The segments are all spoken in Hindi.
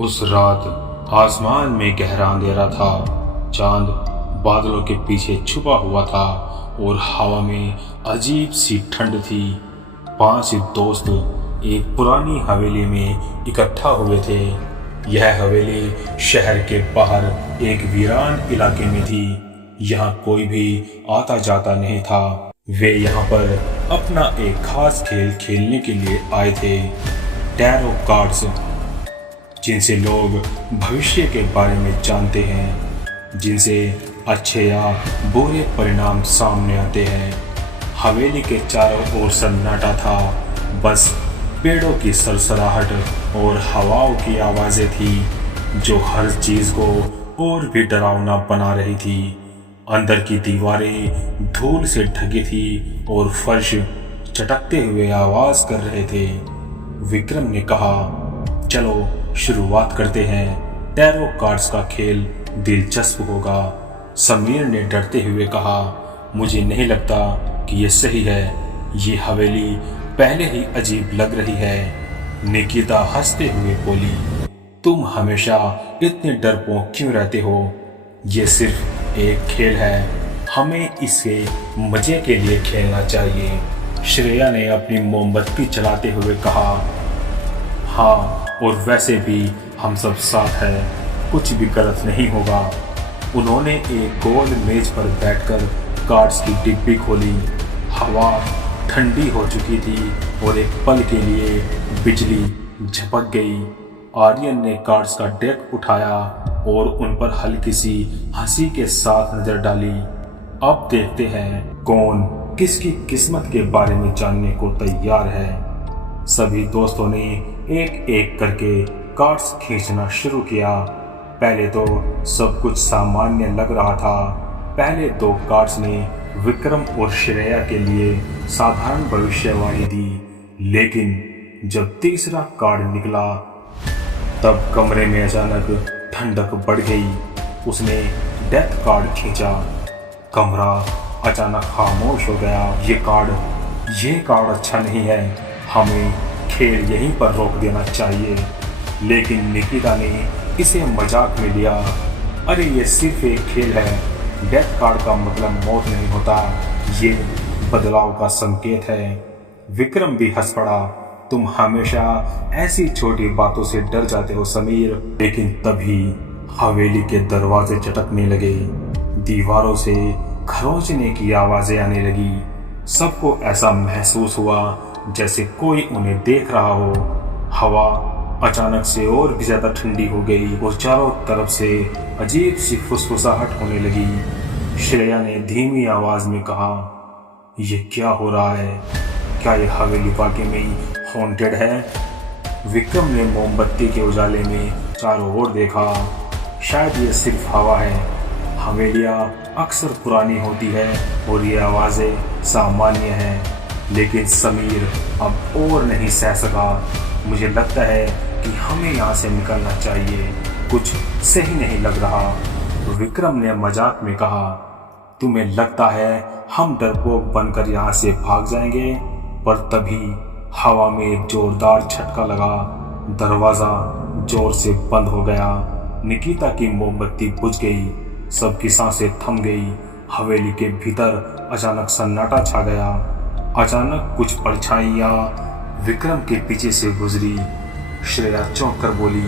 उस रात आसमान में गहरा अंधेरा था। चांद बादलों के पीछे छुपा हुआ था और हवा में अजीब सी ठंड थी। 5 दोस्त एक पुरानी हवेली में इकट्ठा हुए थे। यह हवेली शहर के बाहर एक वीरान इलाके में थी। यहाँ कोई भी आता जाता नहीं था। वे यहाँ पर अपना एक खास खेल खेलने के लिए आए थे, टैरो कार्ड्स, जिनसे लोग भविष्य के बारे में जानते हैं, जिनसे अच्छे या बुरे परिणाम सामने आते हैं। हवेली के चारों ओर सन्नाटा था, बस पेड़ों की सरसराहट और हवाओं की आवाज़ें थी जो हर चीज़ को और भी डरावना बना रही थी। अंदर की दीवारें धूल से ढकी थी और फर्श चटकते हुए आवाज़ कर रहे थे। विक्रम ने कहा, चलो शुरुआत करते हैं। टैरो कार्ड्स का खेल दिलचस्प होगा। समीर ने डरते हुए कहा, मुझे नहीं लगता कि ये सही है। ये हवेली पहले ही अजीब लग रही है। निकिता हंसते हुए बोली, तुम हमेशा इतने डरपोक क्यों रहते हो? ये सिर्फ एक खेल है, हमें इसे मजे के लिए खेलना चाहिए। श्रेया ने अपनी मोमबत्ती जलाते हुए कहा, हाँ, और वैसे भी हम सब साथ हैं, कुछ भी गलत नहीं होगा। उन्होंने एक गोल मेज पर बैठकर कार्ड्स की डिब्बी खोली। हवा ठंडी हो चुकी थी और एक पल के लिए बिजली झपक गई। आर्यन ने कार्ड्स का डेक उठाया और उन पर हल्की सी हंसी के साथ नजर डाली। अब देखते हैं कौन किसकी किस्मत के बारे में जानने को तैयार है। सभी दोस्तों ने एक एक करके कार्ड्स खींचना शुरू किया। पहले तो सब कुछ सामान्य लग रहा था। पहले 2 कार्ड्स ने विक्रम और श्रेया के लिए साधारण भविष्यवाणी दी, लेकिन जब तीसरा कार्ड निकला तब कमरे में अचानक ठंडक बढ़ गई। उसने डेथ कार्ड खींचा। कमरा अचानक खामोश हो गया। ये कार्ड अच्छा नहीं है, हमें खेल यहीं पर रोक देना चाहिए। लेकिन निकिता ने इसे मजाक में लिया, अरे ये सिर्फ एक खेल है, डेथ कार्ड का मतलब मौत नहीं होता, ये बदलाव का संकेत है। विक्रम भी हंस पड़ा, तुम हमेशा ऐसी छोटी बातों से डर जाते हो समीर। लेकिन तभी हवेली के दरवाजे चटकने लगे, दीवारों से खरोंचने की आवाजें आने लगी। सबको ऐसा महसूस हुआ जैसे कोई उन्हें देख रहा हो। हवा अचानक से और भी ज्यादा ठंडी हो गई और चारों तरफ से अजीब सी फुसफुसाहट होने लगी। श्रेया ने धीमी आवाज में कहा, ये क्या हो रहा है? क्या ये हवेली वाकई में ही हॉन्टेड है? विक्रम ने मोमबत्ती के उजाले में चारों ओर देखा। शायद ये सिर्फ हवा है। हवेलियां अक्सर पुरानी होती है और ये आवाजें सामान्य हैं। लेकिन समीर अब और नहीं सह सका। मुझे लगता है कि हमें यहाँ से निकलना चाहिए, कुछ सही नहीं लग रहा। विक्रम ने मजाक में कहा, तुम्हें लगता है हम डरपोक बनकर यहाँ से भाग जाएंगे? पर तभी हवा में एक जोरदार झटका लगा। दरवाजा जोर से बंद हो गया। निकिता की मोमबत्ती बुझ गई। सबकी सांसें थम गई। हवेली के भीतर अचानक सन्नाटा छा गया। अचानक कुछ परछाइयां विक्रम के पीछे से गुजरी। श्रेया चौंक कर बोली,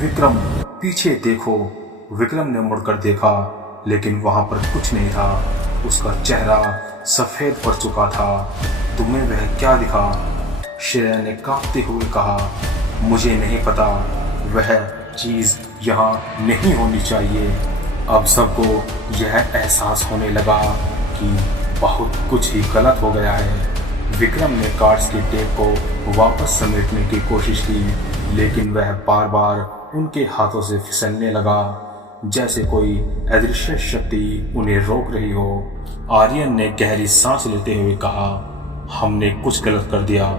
विक्रम पीछे देखो। विक्रम ने मुड़कर देखा, लेकिन वहां पर कुछ नहीं था। उसका चेहरा सफेद पड़ चुका था। तुम्हें वह क्या दिखा? श्रेया ने कांपते हुए कहा, मुझे नहीं पता, वह चीज यहाँ नहीं होनी चाहिए। अब सबको यह एहसास होने लगा कि बहुत कुछ ही गलत हो गया है। विक्रम ने कार्ड्स के टेप को वापस समेटने की कोशिश की, लेकिन वह बार बार उनके हाथों से फिसलने लगा, जैसे कोई अदृश्य शक्ति उन्हें रोक रही हो। आर्यन ने गहरी सांस लेते हुए कहा, हमने कुछ गलत कर दिया।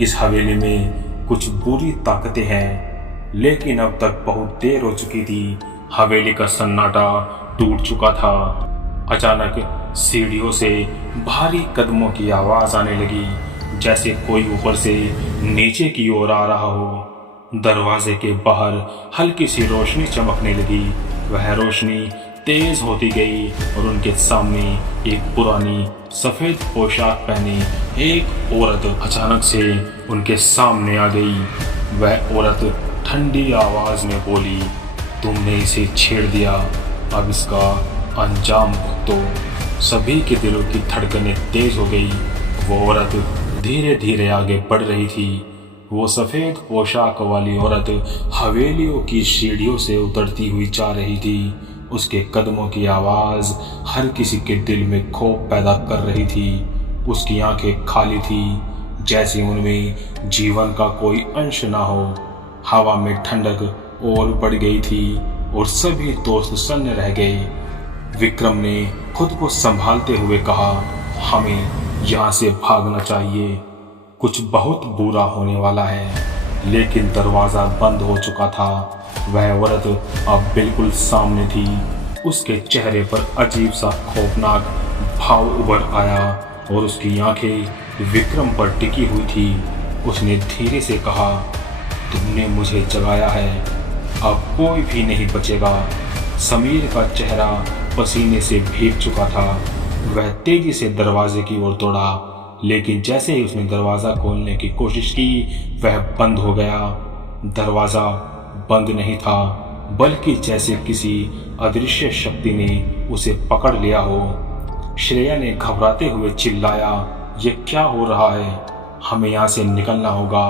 इस हवेली में कुछ बुरी ताकतें हैं, लेकिन अब तक बहुत देर हो चुकी थी। हवेली का सन्नाटा टूट चुका था। अचानक सीढ़ियों से भारी कदमों की आवाज आने लगी, जैसे कोई ऊपर से नीचे की ओर आ रहा हो। दरवाजे के बाहर हल्की सी रोशनी चमकने लगी। वह रोशनी तेज होती गई और उनके सामने एक पुरानी सफेद पोशाक पहने एक औरत अचानक से उनके सामने आ गई। वह औरत ठंडी आवाज में बोली, तुमने इसे छेड़ दिया, अब इसका अंजाम भुगतो। सभी के दिलों की धड़कनें तेज हो गई। वो औरत धीरे धीरे आगे बढ़ रही थी। वो सफेद पोशाक वाली औरत हवेलियों की सीढ़ियों से उतरती हुई जा रही थी। उसके कदमों की आवाज हर किसी के दिल में खौफ पैदा कर रही थी। उसकी आंखें खाली थी, जैसे उनमें जीवन का कोई अंश ना हो। हवा में ठंडक और बढ़ गई थी और सभी दोस्त सन्न रह गए। विक्रम ने खुद को संभालते हुए कहा, हमें यहाँ से भागना चाहिए, कुछ बहुत बुरा होने वाला है। लेकिन दरवाजा बंद हो चुका था। वह औरत अब बिल्कुल सामने थी। उसके चेहरे पर अजीब सा खौफनाक भाव उभर आया और उसकी आंखें विक्रम पर टिकी हुई थी। उसने धीरे से कहा, तुमने मुझे जगाया है, अब कोई भी नहीं बचेगा। समीर का चेहरा पसीने से भीग चुका था। वह तेजी से दरवाजे की ओर दौड़ा, लेकिन जैसे ही उसने दरवाजा खोलने की कोशिश की, वह बंद हो गया। दरवाजा बंद नहीं था, बल्कि जैसे किसी अदृश्य शक्ति ने उसे पकड़ लिया हो। श्रेया ने घबराते हुए चिल्लाया, ये क्या हो रहा है? हमें यहाँ से निकलना होगा।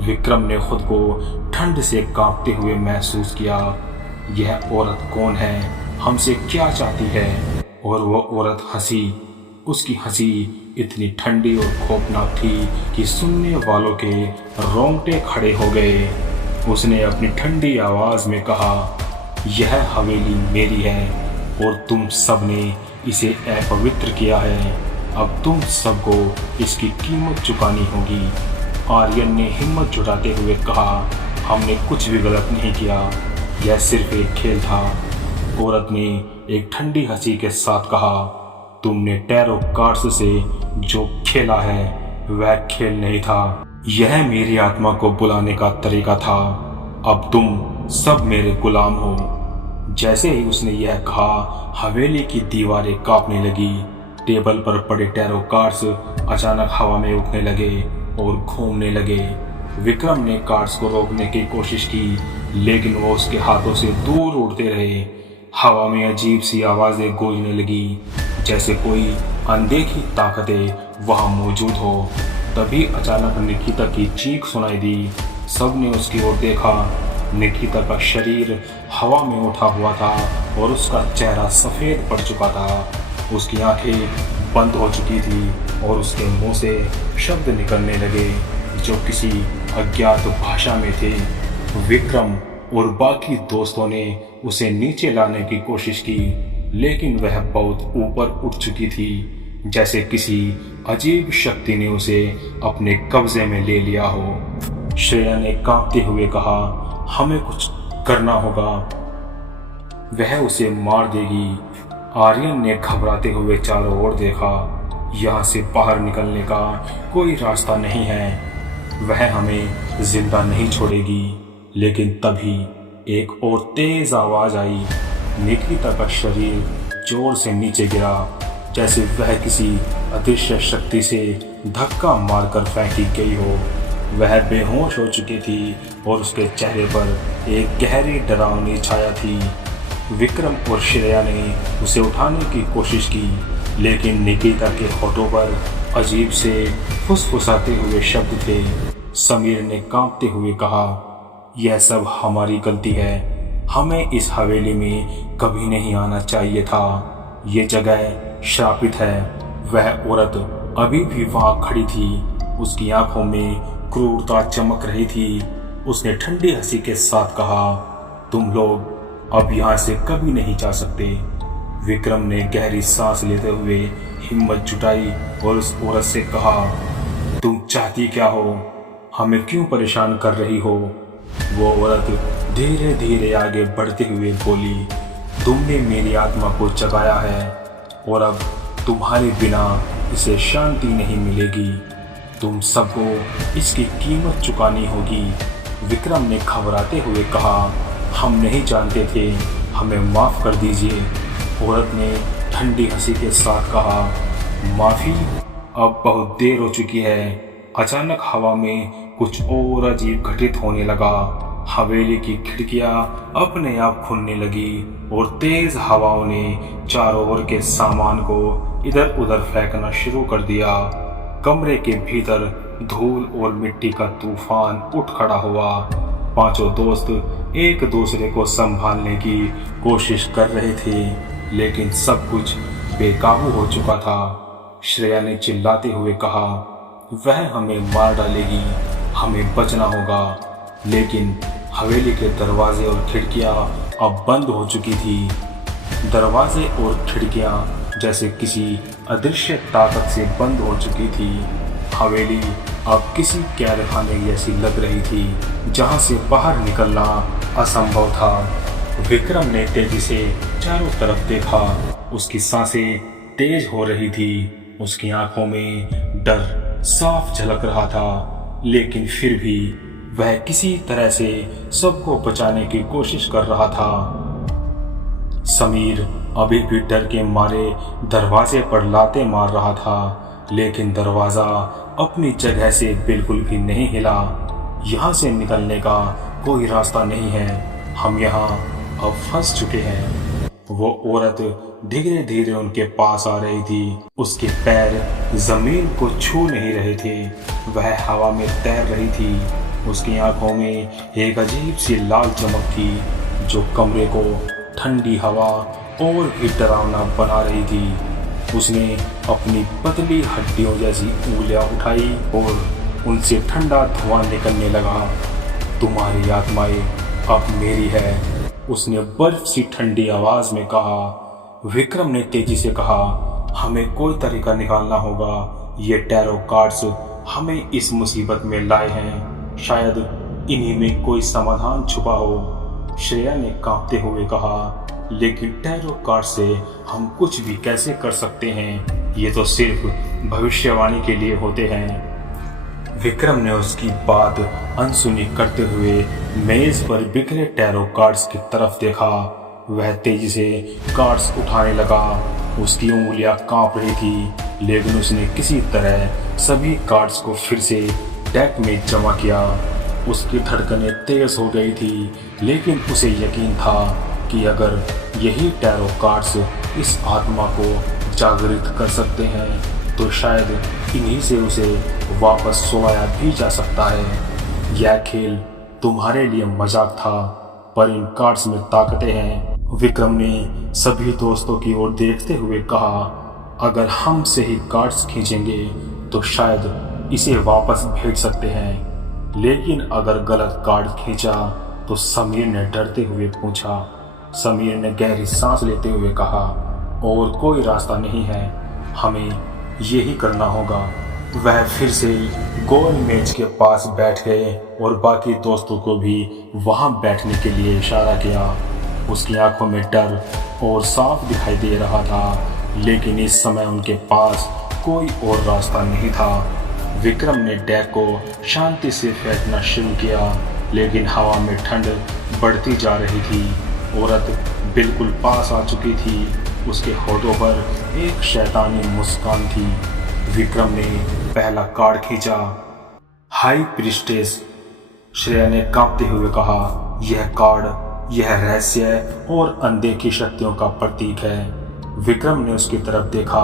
विक्रम ने खुद को ठंड से कांपते हुए महसूस किया। यह औरत कौन है? हमसे क्या चाहती है? और वो औरत हंसी। उसकी हंसी इतनी ठंडी और खौफनाक थी कि सुनने वालों के रोंगटे खड़े हो गए। उसने अपनी ठंडी आवाज में कहा, यह हवेली मेरी है और तुम सबने इसे अपवित्र किया है। अब तुम सबको इसकी कीमत चुकानी होगी। आर्यन ने हिम्मत जुटाते हुए कहा, हमने कुछ भी गलत नहीं किया, यह सिर्फ एक खेल था। औरत ने एक ठंडी हंसी के साथ कहा, तुमने टैरो कार्ड्स से जो खेला है वह खेल नहीं था, यह मेरी आत्मा को बुलाने का तरीका था। अब तुम सब मेरे गुलाम हो। जैसे ही उसने यह कहा, हवेली की दीवारें कांपने लगी। टेबल पर पड़े टैरो कार्ड्स अचानक हवा में उठने लगे और घूमने लगे। विक्रम ने कार्ड्स को रोकने की कोशिश की, लेकिन वो उसके हाथों से दूर उड़ते रहे। हवा में अजीब सी आवाजें गूंजने लगी, जैसे कोई अनदेखी ताकतें वहां मौजूद हो। तभी अचानक निकिता की चीख सुनाई दी। सबने उसकी ओर देखा। निकिता का शरीर हवा में उठा हुआ था और उसका चेहरा सफेद पड़ चुका था। उसकी आंखें बंद हो चुकी थी और उसके मुंह से शब्द निकलने लगे जो किसी अज्ञात भाषा में थे। विक्रम और बाकी दोस्तों ने उसे नीचे लाने की कोशिश की, लेकिन वह बहुत ऊपर उठ चुकी थी, जैसे किसी अजीब शक्ति ने उसे अपने कब्जे में ले लिया हो। श्रेया ने कांपते हुए कहा, हमें कुछ करना होगा, वह उसे मार देगी। आर्यन ने घबराते हुए चारों ओर देखा। यहाँ से बाहर निकलने का कोई रास्ता नहीं है, वह हमें जिंदा नहीं छोड़ेगी। लेकिन तभी एक और तेज आवाज आई। निकिता का शरीर जोर से नीचे गिरा, जैसे वह किसी अदृश्य शक्ति से धक्का मारकर फेंकी गई हो। वह बेहोश हो चुकी थी और उसके चेहरे पर एक गहरी डरावनी छाया थी। विक्रम और श्रेया ने उसे उठाने की कोशिश की, लेकिन निकिता के होठों पर अजीब से फुसफुसाते हुए शब्द थे। समीर ने कांपते हुए कहा, यह सब हमारी गलती है, हमें इस हवेली में कभी नहीं आना चाहिए था, ये जगह श्रापित है। वह औरत अभी भी वहां खड़ी थी, उसकी आंखों में क्रूरता चमक रही थी। उसने ठंडी हंसी के साथ कहा, तुम लोग अब यहाँ से कभी नहीं जा सकते। विक्रम ने गहरी सांस लेते हुए हिम्मत जुटाई और उस औरत से कहा, तुम चाहती क्या हो? हमें क्यों परेशान कर रही हो? वो औरत धीरे धीरे आगे बढ़ते हुए बोली, तुमने मेरी आत्मा को जगाया है और अब तुम्हारे बिना इसे शांति नहीं मिलेगी। तुम सबको इसकी कीमत चुकानी होगी। विक्रम ने घबराते हुए कहा, हम नहीं जानते थे, हमें माफ़ कर दीजिए। औरत ने ठंडी हंसी के साथ कहा, माफ़ी? अब बहुत देर हो चुकी है। अचानक हवा में कुछ और अजीब घटित होने लगा। हवेली की खिड़कियां अपने आप खुलने लगी और तेज हवाओं ने चारों ओर के सामान को इधर उधर फेंकना शुरू कर दिया। कमरे के भीतर धूल और मिट्टी का तूफान उठ खड़ा हुआ। पांचों दोस्त एक दूसरे को संभालने की कोशिश कर रहे थे, लेकिन सब कुछ बेकाबू हो चुका था। श्रेया ने चिल्लाते हुए कहा, वह हमें मार डालेगी, हमें बचना होगा। लेकिन हवेली के दरवाजे और खिड़कियां अब बंद हो चुकी थी। दरवाजे और खिड़कियां जैसे किसी अदृश्य ताकत से बंद हो चुकी थी। हवेली अब किसी कैद खाने जैसी लग रही थी, जहां से बाहर निकलना असंभव था। विक्रम ने तेजी से चारों तरफ देखा। उसकी सांसें तेज हो रही थी, उसकी आंखों में डर साफ झलक रहा था, लेकिन फिर भी वह किसी तरह से सबको बचाने की कोशिश कर रहा था। समीर अभी भी डर के मारे दरवाजे पर लाते मार रहा था, लेकिन दरवाजा अपनी जगह से बिल्कुल भी नहीं हिला। यहाँ से निकलने का कोई रास्ता नहीं है, हम यहाँ अब फंस चुके हैं। वो औरत धीरे धीरे उनके पास आ रही थी। उसके पैर जमीन को छू नहीं रहे थे, वह हवा में तैर रही थी। उसकी आंखों में एक अजीब सी लाल चमक थी, जो कमरे को ठंडी हवा और भी डरावना बना रही थी। उसने अपनी पतली हड्डियों जैसी उंगलियां उठाई और उनसे ठंडा धुआं निकलने लगा। तुम्हारी आत्माएं अब मेरी है, उसने बर्फ सी ठंडी आवाज में कहा। विक्रम ने तेजी से कहा, हमें कोई तरीका निकालना होगा। ये टैरो कार्ड्स हमें इस मुसीबत में लाए हैं, शायद इन्हीं में कोई समाधान छुपा हो। श्रेया ने कांपते हुए कहा, लेकिन टैरो कार्ड से हम कुछ भी कैसे कर सकते हैं? ये तो सिर्फ भविष्यवाणी के लिए होते हैं। विक्रम ने उसकी बात अनसुनी करते हुए मेज पर बिखरे टैरो कार्ड्स की तरफ देखा। वह तेजी से कार्ड्स उठाने लगा। उसकी उंगलियां कांप रही थी, लेकिन उसने किसी तरह सभी कार्ड्स को फिर से डेक में जमा किया। उसकी धड़कनें तेज हो गई थी, लेकिन उसे यकीन था कि अगर यही टैरो कार्ड्स इस आत्मा को जागृत कर सकते हैं, तो शायद इन्हीं से उसे वापस सोया भी जा सकता है। यह खेल तुम्हारे लिए मजाक था, पर इन कार्ड्स में ताकतें हैं। विक्रम ने सभी दोस्तों की ओर देखते हुए कहा, अगर हम से ही कार्ड्स खींचेंगे तो शायद इसे वापस भेज सकते हैं, लेकिन अगर गलत कार्ड खींचा तो समीर ने डरते हुए पूछा। समीर ने गहरी सांस लेते हुए कहा, और कोई रास्ता नहीं है, हमें यही करना होगा। वह फिर से गोल मेज के पास बैठ गए और बाकी दोस्तों को भी वहां बैठने के लिए इशारा किया। उसकी आंखों में डर और साफ दिखाई दे रहा था, लेकिन इस समय उनके पास कोई और रास्ता नहीं था। विक्रम ने डेक को शांति से फेंकना शुरू किया, लेकिन हवा में ठंड बढ़ती जा रही थी। औरत बिल्कुल पास आ चुकी थी, उसके होठों पर एक शैतानी मुस्कान थी। विक्रम ने पहला कार्ड खींचा। हाई प्रिस्टेस, श्रेया ने कांपते हुए कहा, यह कार्ड यह रहस्य और अनदेखी शक्तियों का प्रतीक है। विक्रम ने उसकी तरफ देखा।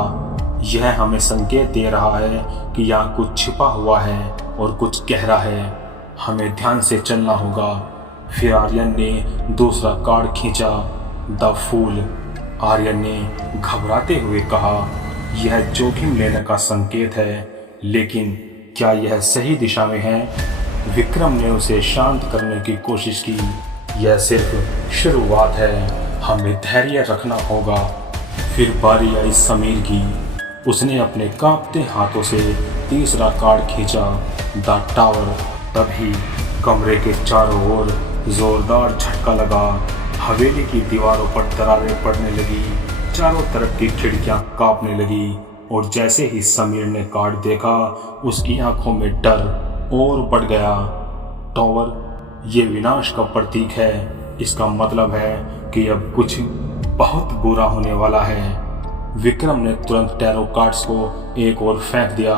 यह हमें संकेत दे रहा है कि यहाँ कुछ छिपा हुआ है और कुछ गहरा है, हमें ध्यान से चलना होगा। फिर आर्यन ने दूसरा कार्ड खींचा, द फूल। आर्यन ने घबराते हुए कहा, यह जोखिम लेने का संकेत है, लेकिन क्या यह सही दिशा में है? विक्रम ने उसे शांत करने की कोशिश की। यह सिर्फ शुरुआत है, हमें धैर्य रखना होगा। फिर बारी आई समीर की। उसने अपने कांपते हाथों से तीसरा कार्ड खींचा, द टावर। तभी कमरे के चारों ओर जोरदार झटका लगा। हवेली की दीवारों पर दरारें पड़ने लगी, चारों तरफ की खिड़कियां कांपने लगी, और जैसे ही समीर ने कार्ड देखा, उसकी आंखों में डर और बढ़ गया। टावर ये विनाश का प्रतीक है। इसका मतलब है कि अब कुछ बहुत बुरा होने वाला है। विक्रम ने तुरंत टैरो कार्ड्स को एक ओर फेंक दिया।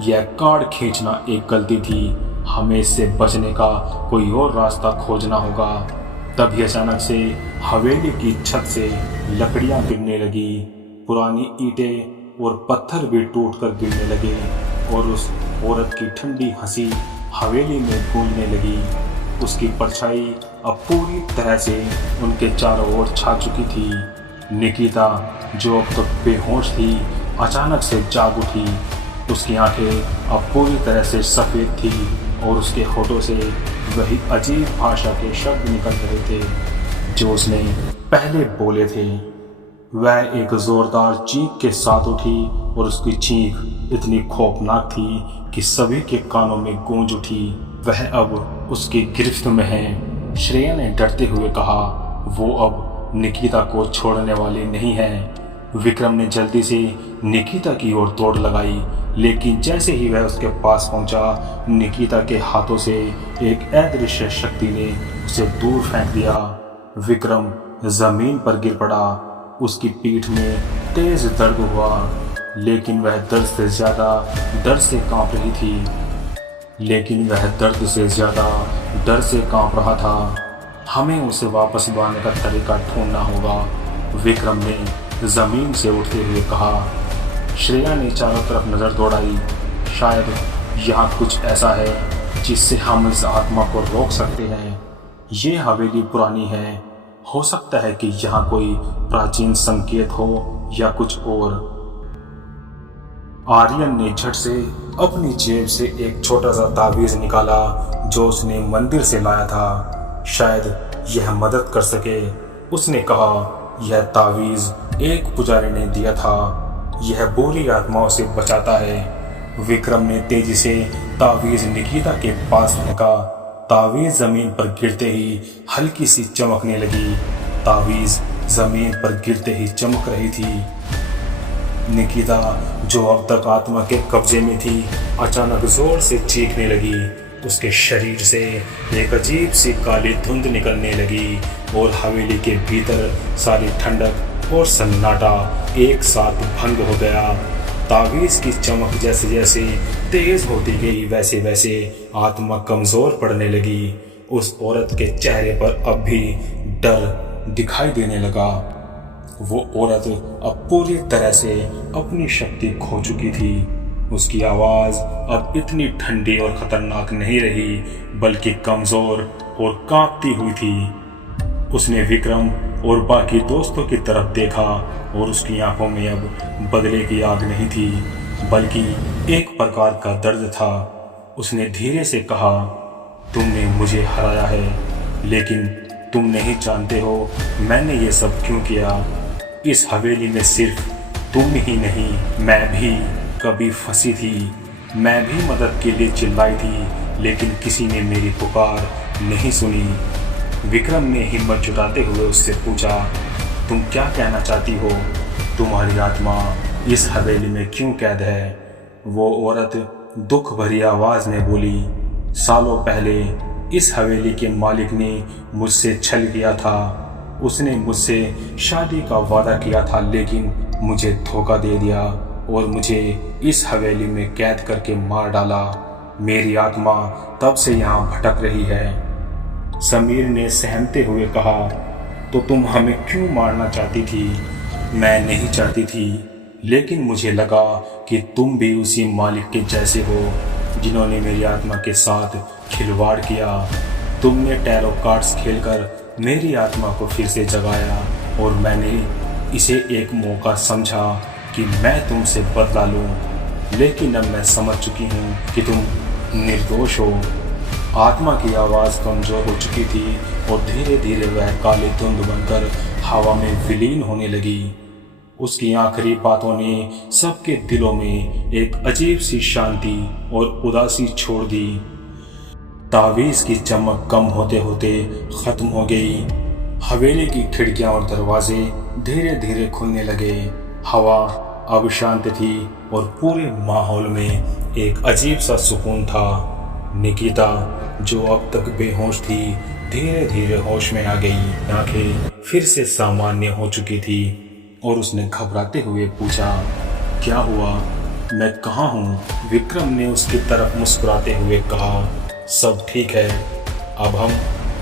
यह कार्ड खींचना एक गलती थी। हमें इससे बचने का कोई और रास्ता खोजना होगा। तभी अचानक से हवेली की छत से लकड़ियां गिरने लगी। पुरानी ईंटें और पत्थर भी टूटकर गिरने लगे और उस औरत की ठंडी हंसी हवेली में गूंजने लगी। उसकी परछाई अब पूरी तरह से उनके चारों ओर छा चुकी थी। निकिता, जो अब तक बेहोश थी, अचानक से जाग उठी। उसकी आंखें अब पूरी तरह से सफ़ेद थी और उसके होठों से वही अजीब भाषा के शब्द निकल रहे थे जो उसने पहले बोले थे। वह एक जोरदार चीख के साथ उठी और उसकी चीख इतनी खौफनाक थी कि सभी के कानों में गूंज उठी। वह अब उसकी गिरफ्त में है। श्रेया ने डरते हुए कहा, वो अब निकिता को छोड़ने वाली नहीं है। विक्रम ने जल्दी से निकिता की ओर दौड़ लगाई, लेकिन जैसे ही वह उसके पास पहुंचा, निकिता के हाथों से एक अदृश्य शक्ति ने उसे दूर फेंक दिया। विक्रम जमीन पर गिर पड़ा। उसकी पीठ में तेज दर्द हुआ, लेकिन वह दर्द से ज्यादा डर से कांप रहा था। हमें उसे वापस बुलाने का तरीका ढूंढना होगा, विक्रम ने जमीन से उठते हुए कहा। श्रेया ने चारों तरफ नजर दौड़ाई। शायद यहाँ कुछ ऐसा है जिससे हम इस आत्मा को रोक सकते हैं। ये हवेली पुरानी है, हो सकता है कि यहाँ कोई प्राचीन संकेत हो या कुछ और। आर्यन ने झट से अपनी जेब से एक छोटा सा ताबीज निकाला जो उसने मंदिर से लाया था। शायद यह मदद कर सके, उसने कहा। यह ताबीज एक पुजारी ने दिया था। यह बुरी आत्माओं से बचाता है। विक्रम ने तेजी से ताबीज निकिता के पास फेंका। ताबीज जमीन पर गिरते ही हल्की सी चमकने लगी। ताबीज जमीन पर गिरते ही चमक रही थी। निकिता, जो अब तक आत्मा के कब्जे में थी, अचानक जोर से चीखने लगी। उसके शरीर से एक अजीब सी काली धुंध निकलने लगी और हवेली के भीतर सारी ठंडक और सन्नाटा एक साथ भंग हो गया। ताबीज की चमक जैसे जैसे तेज होती गई, वैसे वैसे आत्मा कमजोर पड़ने लगी। उस औरत के चेहरे पर अब भी डर दिखाई देने लगा। वो औरत अब पूरी तरह से अपनी शक्ति खो चुकी थी। उसकी आवाज अब इतनी ठंडी और खतरनाक नहीं रही, बल्कि कमजोर और कांपती हुई थी। उसने विक्रम और बाकी दोस्तों की तरफ देखा और उसकी आंखों में अब बदले की आग नहीं थी, बल्कि एक प्रकार का दर्द था। उसने धीरे से कहा, तुमने मुझे हराया है, लेकिन तुम नहीं जानते हो मैंने ये सब क्यों किया। इस हवेली में सिर्फ तुम ही नहीं, मैं भी कभी फंसी थी। मैं भी मदद के लिए चिल्लाई थी, लेकिन किसी ने मेरी पुकार नहीं सुनी। विक्रम ने हिम्मत जुटाते हुए उससे पूछा, तुम क्या कहना चाहती हो? तुम्हारी आत्मा इस हवेली में क्यों कैद है? वो औरत दुख भरी आवाज में बोली, सालों पहले इस हवेली के मालिक ने मुझसे छल किया था। उसने मुझसे शादी का वादा किया था, लेकिन मुझे धोखा दे दिया और मुझे इस हवेली में कैद करके मार डाला। मेरी आत्मा तब से यहाँ भटक रही है। समीर ने सहमते हुए कहा, तो तुम हमें क्यों मारना चाहती थी? मैं नहीं चाहती थी, लेकिन मुझे लगा कि तुम भी उसी मालिक के जैसे हो जिन्होंने मेरी आत्मा के साथ खिलवाड़ किया। तुमने टैरो कार्ड्स खेलकर मेरी आत्मा को फिर से जगाया और मैंने इसे एक मौका समझा कि मैं तुमसे बदला लूं, लेकिन अब मैं समझ चुकी हूं कि तुम निर्दोष हो। आत्मा की आवाज़ कमज़ोर हो चुकी थी और धीरे धीरे वह काली धुंध बनकर हवा में विलीन होने लगी। उसकी आखिरी बातों ने सबके दिलों में एक अजीब सी शांति और उदासी छोड़ दी। तावीज की चमक कम होते होते खत्म हो गई। हवेली की खिड़कियां और दरवाजे धीरे धीरे खुलने लगे। हवा अब शांत थी और पूरे माहौल में एक अजीब सा सुकून था। निकिता, जो अब तक बेहोश थी, धीरे धीरे होश में आ गई। आंखें फिर से सामान्य हो चुकी थी और उसने घबराते हुए पूछा, क्या हुआ? मैं कहाँ हूँ? विक्रम ने उसकी तरफ मुस्कुराते हुए कहा, सब ठीक है, अब हम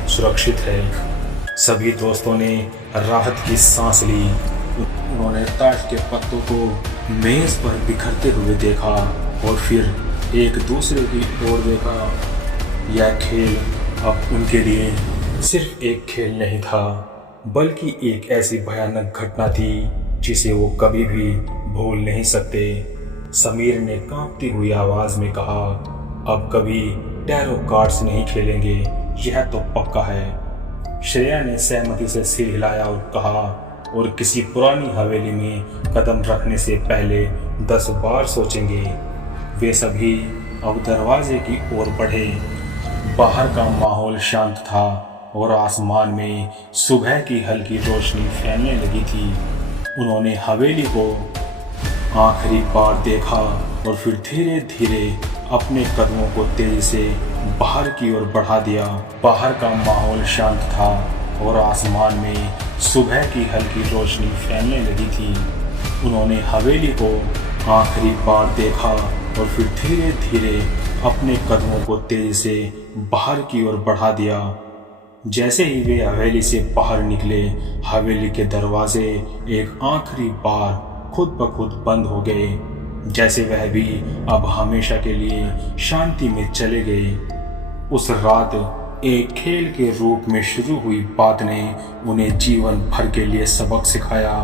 सुरक्षित हैं। सभी दोस्तों ने राहत की सांस ली। उन्होंने ताश के पत्तों को मेज पर बिखरते हुए देखा और फिर एक दूसरे की ओर देखा। यह खेल अब उनके लिए सिर्फ एक खेल नहीं था, बल्कि एक ऐसी भयानक घटना थी जिसे वो कभी भी भूल नहीं सकते। समीर ने कांपती हुई आवाज में कहा, अब कभी टैरो कार्ड्स नहीं खेलेंगे, यह तो पक्का है। श्रेया ने सहमति से सिर हिलाया और कहा, और किसी पुरानी हवेली में कदम रखने से पहले 10 बार सोचेंगे। वे सभी अब दरवाजे की ओर बढ़े। बाहर का माहौल शांत था और आसमान में सुबह की हल्की रोशनी फैलने लगी थी। उन्होंने हवेली को आखिरी बार देखा और फिर धीरे धीरे अपने कदमों को तेजी से बाहर की ओर बढ़ा दिया। बाहर का माहौल शांत था और आसमान में सुबह की हल्की रोशनी फैलने लगी थी। उन्होंने हवेली को आखिरी बार देखा और फिर धीरे धीरे अपने कदमों को तेजी से बाहर की ओर बढ़ा दिया। जैसे ही वे हवेली से बाहर निकले, हवेली के दरवाजे एक आखिरी बार खुद ब खुद बंद हो गए, जैसे वह भी अब हमेशा के लिए शांति में चले गए। उस रात एक खेल के रूप में शुरू हुई बात ने उन्हें जीवन भर के लिए सबक सिखाया।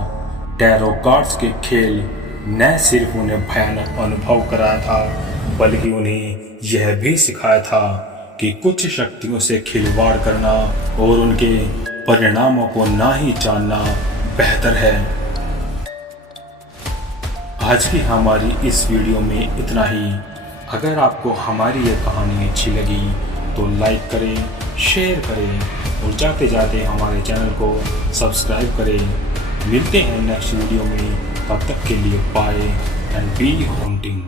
टैरो कार्ड्स के खेल न सिर्फ उन्हें भयानक अनुभव कराया था, बल्कि उन्हें यह भी सिखाया था कि कुछ शक्तियों से खिलवाड़ करना और उनके परिणामों को ना ही जानना बेहतर है। आज की हमारी इस वीडियो में इतना ही। अगर आपको हमारी ये कहानी अच्छी लगी तो लाइक करें, शेयर करें और जाते जाते हमारे चैनल को सब्सक्राइब करें। मिलते हैं नेक्स्ट वीडियो में, तब तक के लिए बाय एंड बी हॉन्टिंग।